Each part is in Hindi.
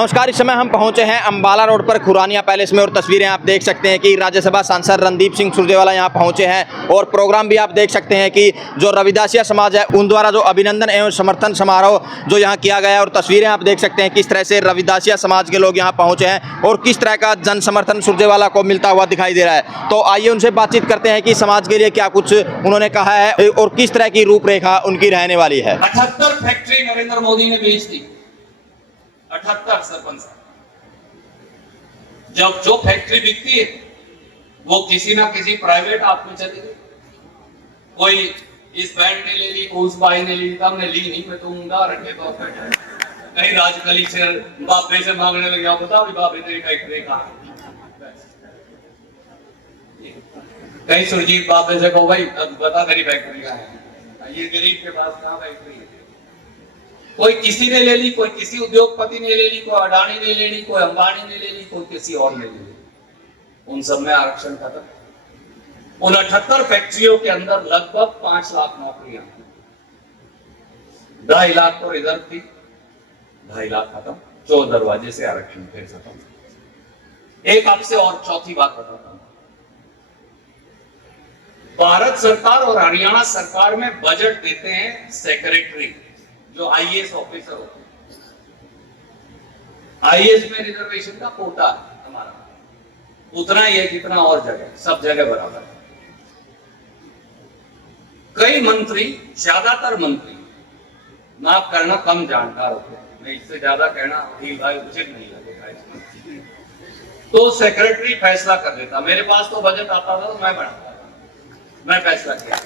नमस्कार। इस समय हम पहुंचे हैं अंबाला रोड पर खुरानिया पैलेस में और तस्वीरें आप देख सकते हैं कि राज्यसभा सांसद रणदीप सिंह सुरजेवाला यहां पहुंचे हैं और प्रोग्राम भी आप देख सकते हैं कि जो रविदासिया समाज है उन द्वारा जो अभिनंदन एवं समर्थन समारोह जो यहां किया गया है और तस्वीरें आप देख सकते हैं किस तरह से रविदासिया समाज के लोग यहां पहुंचे हैं और किस तरह का जन समर्थन सुरजेवाला को मिलता हुआ दिखाई दे रहा है। तो आइए उनसे बातचीत करते हैं कि समाज के लिए क्या कुछ उन्होंने कहा है और किस तरह की रूपरेखा उनकी रहने वाली है। 78 फैक्ट्री नरेंद्र मोदी ने बेच दी। 78 सरपंच। जब जो फैक्ट्री बिकती है वो किसी ना किसी प्राइवेट हाथ में चली गई। कोई इस बैंड ने ले ली, उस भाई ने ली, तब ने ली नहीं। मैं तो उदाहरण के तौर पर कहीं राजकली से बापे से मांगने लग गया, बताओ बापे तेरी फैक्ट्री कहाँ? कहीं सुरजीत बापे से कहो भाई बता तेरी फैक्ट्री कहाँ है? ये गरीब के पास कहाँ फैक्ट्री है? कोई किसी ने ले ली, कोई किसी उद्योगपति ने ले ली, कोई अडानी ने ले ली, कोई अंबानी ने ले ली, कोई किसी और ने ले ली। उन सब में आरक्षण खत्म। उन 78 फैक्ट्रियों के अंदर लगभग 5 लाख नौकरियां, 2.5 लाख तो रिजर्व थी, 2.5 लाख खत्म। 4 दरवाजे से आरक्षण फिर खत्म। एक आपसे और चौथी बात बताता हूं। भारत सरकार और हरियाणा सरकार में बजट देते हैं सेक्रेटरी, जो आईएएस ऑफिसर होते हैं। आईएएस में रिजर्वेशन का कोटा है हमारा, उतना ही है जितना और जगह, सब जगह बराबर है। कई मंत्री, ज्यादातर मंत्री, माफ करना कम जानकार होते हैं, मैं इससे ज्यादा कहना उचित नहीं लगेगा इसमें। तो सेक्रेटरी फैसला कर देता। मेरे पास तो बजट आता था तो मैं बनाता, मैं फैसला किया।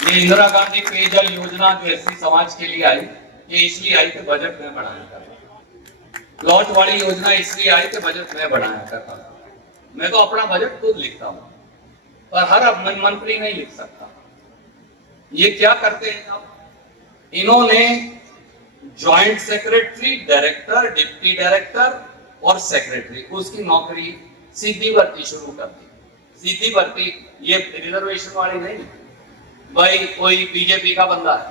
ये इंदिरा गांधी पेयजल योजना जो एससी समाज के लिए आई, ये इसलिए आई कि बजट में बनाया करता। प्लॉट वाली योजना इसलिए आई कि बजट में बनाया करता था। मैं तो अपना बजट खुद लिखता हूं, पर हर मंत्री नहीं लिख सकता। ये क्या करते हैं अब? इन्होंने joint secretary, director, deputy director और सेक्रेटरी, उसकी नौकरी सीधी भर्ती शुरू कर दी। सीधी भर्ती, ये रिजर्वेशन वाली नहीं। भाई कोई बीजेपी का बंदा है,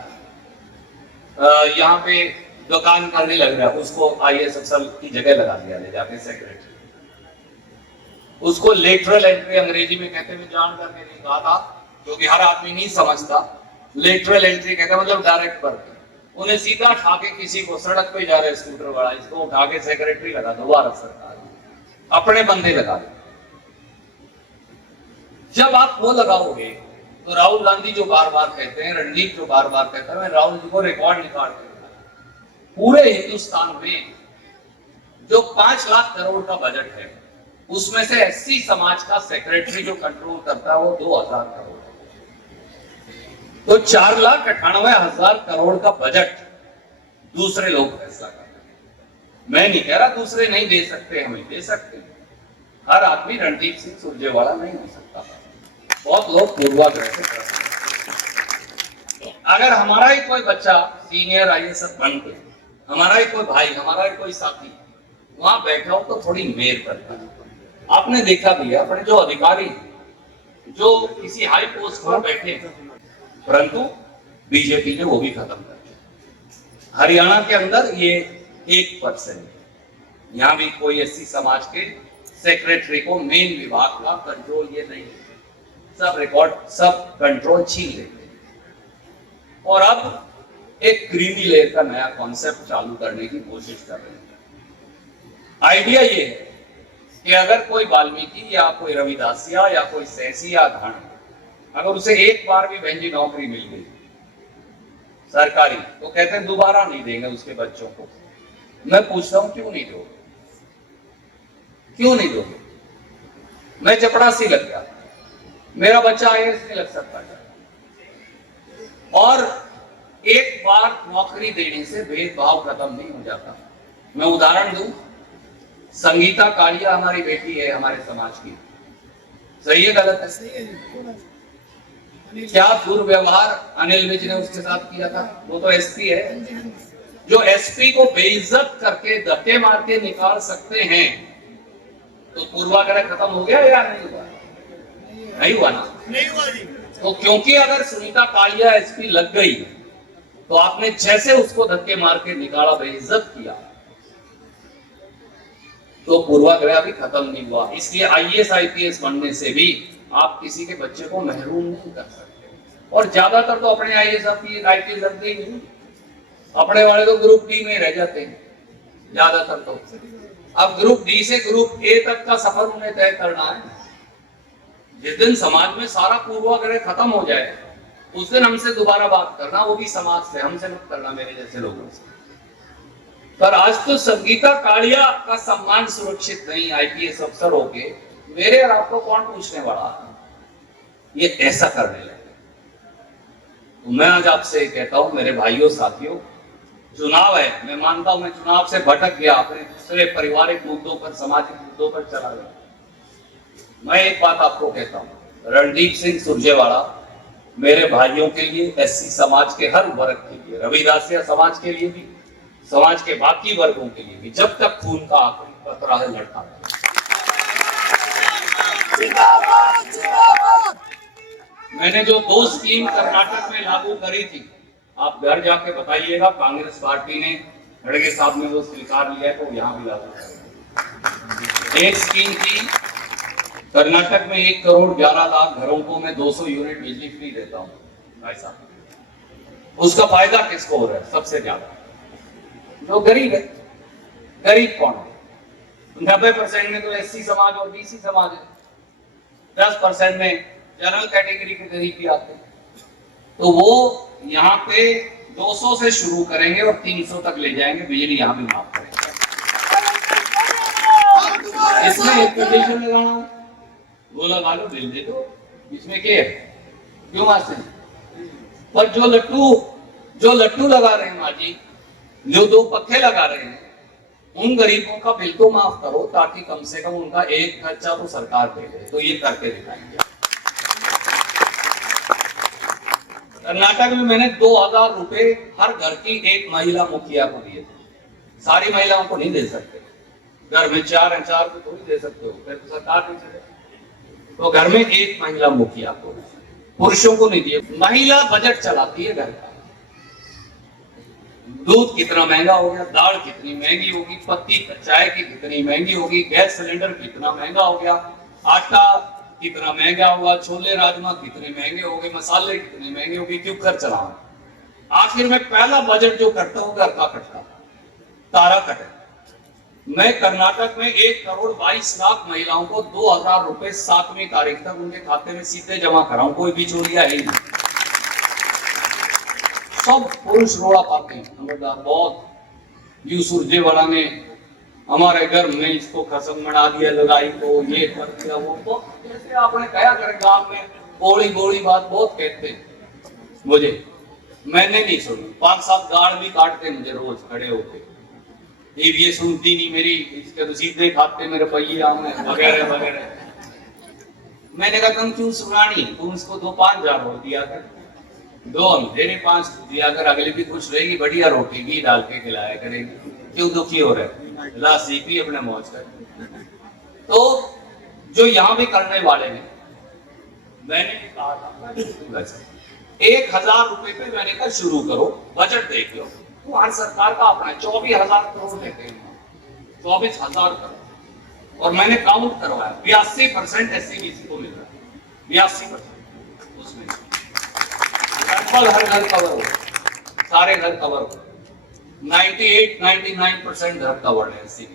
यहाँ पे दुकान करने लग रहा है, उसको आईएएस अफसर की जगह लगा दिया, ले जाके सेक्रेटरी। उसको लेटरल एंट्री अंग्रेजी में कहते हैं, जान करके नहीं कहा था क्योंकि हर आदमी नहीं समझता। लेटरल एंट्री कहते हैं मतलब डायरेक्ट भर्ती। उन्हें सीधा उठा के किसी को, सड़क पे जा रहे स्कूटर वाला, इसको उठा के सेक्रेटरी लगा दो। भारत सरकार अपने बंदे लगा दो। जब आप वो लगाओगे तो राहुल गांधी जो बार बार कहते हैं, रणदीप जो बार बार कहता है, मैं राहुल जी को रिकॉर्ड निकाल कर पूरे हिंदुस्तान में जो 5 लाख करोड़ का बजट है, उसमें से एससी समाज का सेक्रेटरी जो कंट्रोल करता है वो 2000 करोड़। तो 4,98,000 करोड़ का बजट दूसरे लोग फैसला करते हैं। मैं नहीं कह रहा दूसरे नहीं दे सकते, हमें दे सकते। हर आदमी रणदीप सिंह सुरजेवाला नहीं हो सकता। बहुत लोग पूर्वाग्रह से करते हैं। अगर हमारा ही कोई बच्चा सीनियर आईएएस बन के, हमारा ही कोई भाई, हमारा ही कोई साथी वहां बैठा हो तो थोड़ी मेर करता है। आपने देखा भी है, अपने जो अधिकारी जो किसी हाई पोस्ट पर बैठे, परंतु बीजेपी ने वो भी खत्म कर दिया। हरियाणा के अंदर ये 1%, यहाँ भी कोई एससी समाज के सेक्रेटरी को मेन विभाग का कंट्रोल ये नहीं, सब रिकॉर्ड, सब कंट्रोल छीन लेते हैं। और अब एक क्रीमी लेयर का नया कॉन्सेप्ट चालू करने की कोशिश कर रहे हैं। आइडिया ये है कि अगर कोई वाल्मीकि या कोई रविदासिया या कोई सैसी या घाण, अगर उसे एक बार भी बहन जी नौकरी मिल गई सरकारी, तो कहते हैं दोबारा नहीं देंगे उसके बच्चों को। मैं पूछता हूं क्यों नहीं दोगे? क्यों नहीं दोगे? मैं चपड़ासी लग गया, मेरा बच्चा आईएएस नहीं लग सकता। और एक बार नौकरी देने से भेदभाव खत्म नहीं हो जाता। मैं उदाहरण दूं, संगीता कालिया हमारी बेटी है, हमारे समाज की। सही है गलत है? क्या दुर्व्यवहार अनिल विज ने उसके साथ किया था? वो तो एसपी है। जो एसपी को बेइज्जत करके धक्के मार के निकाल सकते हैं, तो पूर्वाग्रह खत्म हो गया या नहीं हुआ? नहीं हुआ ना? नहीं हुआ जी। तो क्योंकि अगर सुनीता कालिया एसपी लग गई तो आपने जैसे उसको धक्के मार के निकाला, बेइज्जत किया, तो पूर्वाग्रह अभी खत्म नहीं हुआ। इसलिए आईएएस आईपीएस बनने से भी आप किसी के बच्चे को महरूम नहीं कर सकते। और ज्यादातर तो अपने आईएएस आईपीएस लगते ही नहीं, अपने वाले तो ग्रुप डी में रह जाते हैं ज्यादातर तो। अब ग्रुप डी से ग्रुप ए तक का सफर उन्हें तय करना है। जिस दिन समाज में सारा पूर्वाग्रह खत्म हो जाए उस दिन हमसे दोबारा बात करना, वो भी समाज से, हमसे मत करना, मेरे जैसे लोगों से। पर आज तो संगीता कालिया का सम्मान सुरक्षित नहीं, आईपीएस अफसर होके मेरे और आपको कौन पूछने वाला ये ऐसा करने लगे। तो मैं आज आपसे कहता हूं मेरे भाइयों साथियों, चुनाव है, मैं मानता हूं मैं चुनाव से भटक गया, अपने दूसरे पारिवारिक मुद्दों पर, सामाजिक मुद्दों पर चला गया। मैं एक बात आपको कहता हूं, रणदीप सिंह सुरजेवाला मेरे भाइयों के लिए, एससी समाज के हर वर्ग के लिए, रविदासिया समाज के लिए भी, समाज के बाकी वर्गों के लिए भी, जब तक खून का आखिरी कतरा है लड़का। मैंने जो 2 स्कीम कर्नाटक में लागू करी थी, आप घर जाके बताइएगा, कांग्रेस पार्टी ने, खड़गे साहब ने वो स्वीकार लिया है, तो यहाँ भी लागू करेंगे। एक स्कीम थी कर्नाटक में 1 करोड़ 11 लाख घरों को मैं 200 यूनिट बिजली फ्री देता हूँ भाई साहब। उसका फायदा किसको हो रहा है? सबसे ज्यादा जो गरीब है। गरीब कौन है? 90% में तो एससी समाज और बीसी समाज है, 10% में जनरल कैटेगरी के गरीब भी आते हैं। तो वो यहाँ पे 200 से शुरू करेंगे और 300 तक ले जाएंगे, बिजली यहाँ भी माफ करेंगे। इसमें एक कंडीशन लगाना, वो लगा लो, बिल दे दो, इसमें क्या है, क्यों मारते हैं? पर जो लट्टू लगा रहे हैं माजी, जो 2 पक्के लगा रहे हैं, उन गरीबों का बिल तो माफ करो, ताकि कम से कम उनका एक खर्चा तो सरकार दे दे। तो ये करके दिखाएंगे। कर्नाटक में मैंने 2000 रुपए हर घर की एक महिला मुखिया को दिए थे। सारी महिलाओं को नहीं दे सकते, घर में 4 हैं, 4 को थोड़ी दे सकते हो, फिर तो सरकार नहीं चले। तो घर में एक महिला मुखिया को, पुरुषों को नहीं दिए। महिला बजट चलाती है घर का। दूध कितना महंगा हो गया, दाल कितनी महंगी होगी, पत्ती चाय की कितनी महंगी होगी, गैस सिलेंडर कितना महंगा हो गया, आटा कितना महंगा हुआ, छोले राजमा कितने महंगे हो गए, मसाले कितने महंगे हो गए, क्यों कर चलाना। आखिर में पहला बजट जो करता हूँ घर का कटता, तारा कटे। मैं कर्नाटक में 1 करोड़ 22 लाख महिलाओं को 2000 रुपए 7वीं तारीख तक उनके खाते में सीधे जमा कराऊं, कोई बिचौलिया ही नहीं। सब पुरुष रोड़ा पाते हैं, बहुत यू सुरजेवाला ने हमारे घर में इसको कसम मना दिया, लगाई तो ये कर दिया, वो तो जैसे आपने कहा करे गांव में बोली बोली बात बहुत कहते हैं मुझे, मैंने नहीं सुनी। 5-7 गाड़ भी काटते मुझे रोज खड़े होके, ये सुनती नहीं मेरी, इसके तो सीधे खाते मेरे पहिया में वगैरह वगैरह। मैंने कहा तुम क्यों सुनानी, तुम इसको 2-5 हजार और दिया कर, 2 मेरे 5 दिया कर, अगली भी खुश रहेगी, बढ़िया रोटी भी डाल के खिलाया करेगी, क्यों दुखी हो रहे, ला सीपी अपने मौज कर। तो जो यहाँ भी करने वाले हैं, मैंने कहा था 1000 रुपए पे मैंने कहा शुरू करो, बजट देख लो। तो हर सरकार का अपना 24,000 करोड़ देते हैं, 24,000 करोड़, और मैंने काउंट करवाया 82% एससी को मिल रहा है, 82%। उसमें हर घर कवर हो, सारे घर कवर हो, 98-99% घर कवर है एससी।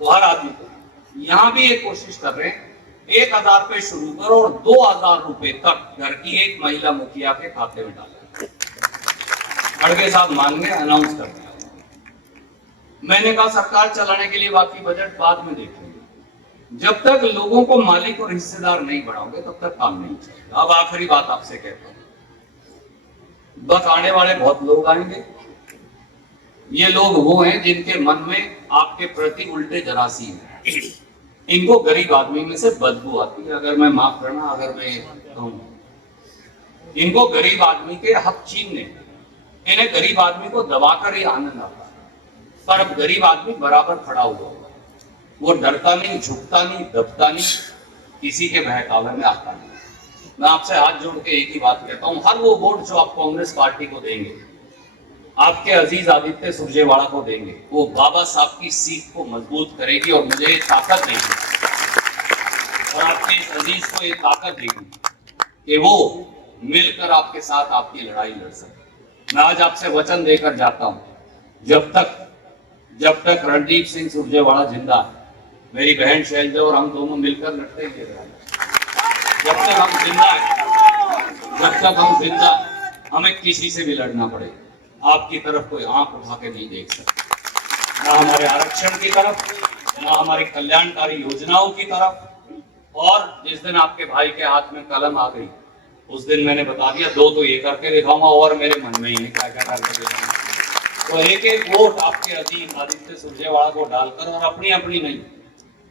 तो हर आदमी को यहाँ भी एक कोशिश कर रहे हैं, 1000 पे शुरू करो और 2000 रुपए तक घर की एक महिला मुखिया के खाते में डालें। खड़गे साहब मांगने अनाउंस कर दिया। मैंने कहा सरकार चलाने के लिए बाकी बजट बाद में देखेंगे, जब तक लोगों को मालिक और हिस्सेदार नहीं बढ़ाओगे तब तक काम नहीं चलेगा। अब आखिरी बात आपसे कहता हूं, बस आने वाले बहुत लोग आएंगे, ये लोग वो हैं जिनके मन में आपके प्रति उल्टे जरासीम है। इनको गरीब आदमी में से बदबू आती है, अगर मैं माफ करना, अगर मैं कहूं, इनको गरीब आदमी के हक छीनने, इन्हें गरीब आदमी को दबाकर ही आनंद आता है। पर अब गरीब आदमी बराबर खड़ा हुआ होगा, वो डरता नहीं, झुकता नहीं, दबता नहीं, किसी के बहकावे में आता नहीं। मैं आपसे हाथ जोड़ के एक ही बात कहता हूं, हर वो वोट जो आप कांग्रेस पार्टी को देंगे, आपके अजीज आदित्य सुरजेवाला को देंगे, वो बाबा साहब की सीख को मजबूत करेगी और मुझे ताकत देगी, और आपके इस अजीज को ये ताकत देगी कि वो मिलकर आपके साथ आपकी लड़ाई लड़ सके। मैं आज आपसे वचन देकर जाता हूं, जब तक रणदीप सिंह सुरजेवाला जिंदा है, मेरी बहन शैलजा और हम दोनों मिलकर लड़ते ही रहेंगे। जब तक हम जिंदा हमें किसी से भी लड़ना पड़ेगा। आपकी तरफ कोई आंख उठा के नहीं देख सकता, ना हमारे आरक्षण की तरफ, ना हमारी कल्याणकारी योजनाओं की तरफ। और जिस दिन आपके भाई के हाथ में कलम आ गई, उस दिन मैंने बता दिया, दो तो ये करके दिखाऊंगा और मेरे मन में ही है क्या क्या करके दिखाऊंगा। तो एक एक वोट आपके अजीज आदित्य सुरजेवाला को डालकर, और अपनी अपनी नहीं,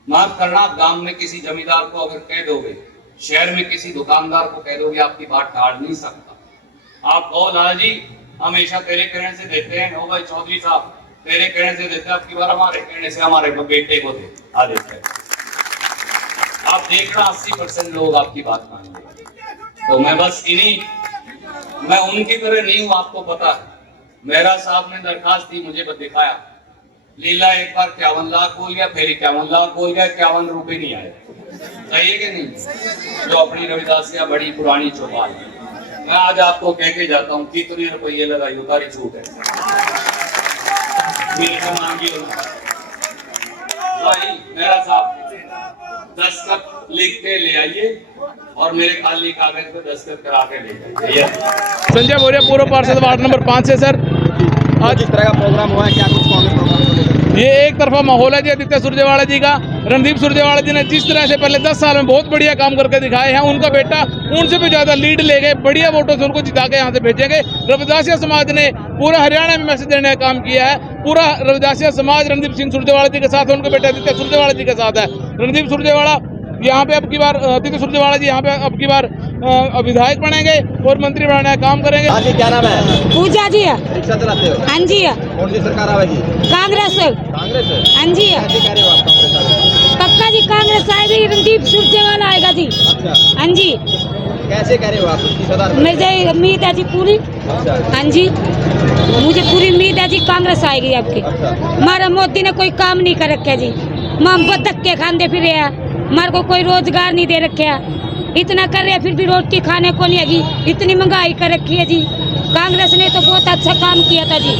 माफ करना, आप गांव में किसी जमींदार को अगर कह दोगे, शहर में किसी दुकानदार को कह दोगे, आपकी बात टाल नहीं सकता। आप कहो लाला जी हमेशा तेरे कहने से देते हैं, ओ भाई चौधरी साहब तेरे कहने से देते हैं, आपकी बार हमारे कहने से हमारे बेटे को दे आ देते हैं। आप देखना 80% लोग आपकी बात मानेंगे। तो मैं बस मैं उनकी तरह नहीं हूं, आपको पता है। मेरा साहब ने दरखास्त दी, मुझे दिखाया, लीला एक बार 51 लाख बोल गया, फिर 51 लाख बोल गया, 51 रुपए नहीं आए। सही है कि नहीं? जो अपनी रविदासिया बड़ी पुरानी चौपाल है। मैं आज आपको कह के जाता हूँ, कितने रुपये लगाई उतारी छूट है, भाई मेरा साहब दस्तखत लिख के ले आइए और मेरे खाली कागज पे दस्तखत करा के ले जाइए। संजय बोरिया, पूर्व पार्षद वार्ड नंबर 5 से। सर आज इस तरह का प्रोग्राम हुआ है, क्या कुछ कांग्रेस प्रोग्राम को लेकर? ये एक तरफा माहौल है जी आदित्य सुरजेवाला जी का। रणदीप सुरजेवाला जी ने जिस तरह से पहले 10 साल में बहुत बढ़िया काम करके दिखाए हैं, उनका बेटा उनसे भी ज्यादा लीड ले गए, बढ़िया वोटों से उनको जिता के यहाँ से भेजेंगे। रविदासिया समाज ने पूरा हरियाणा में मैसेज देने का काम किया है। पूरा रविदासिया समाज रणदीप सिंह सुरजेवाला जी के साथ है, उनके बेटे आदित्य सुरजेवाला जी के साथ है। रणदीप सुरजेवाला यहाँ पे अब की बार, आदित्य सुरजेवाला जी यहाँ पे अब की बार विधायक बनेंगे और मंत्री बनाने का काम करेंगे। हाँ जी, क्या नाम है? पूजा जी है। रिक्शा चलाते हो? हाँ जी है। कौन सी सरकार आएगी? कांग्रेस है। कांग्रेस है? हाँ जी है। कैसे कह रहे हो आप कांग्रेस आएगी? पक्का जी कांग्रेस आएगी, रणदीप सुरजेवाला आएगा जी। अच्छा, हाँ जी, कैसे कह रहे हो आप? उसकी सदार में? मुझे उम्मीद है जी पूरी। अच्छा, हाँ जी, मुझे पूरी उम्मीद है जी कांग्रेस आएगी आपकी। अच्छा, हमारा मोदी ने कोई काम नहीं कर रखे जी, हम धक्के खाते फिर हमारे को कोई रोजगार नहीं दे रखे है। इतना कर रहे फिर भी रोटी खाने को नहीं आएगी, इतनी महंगाई कर रखी है जी। कांग्रेस ने तो बहुत अच्छा काम किया था जी।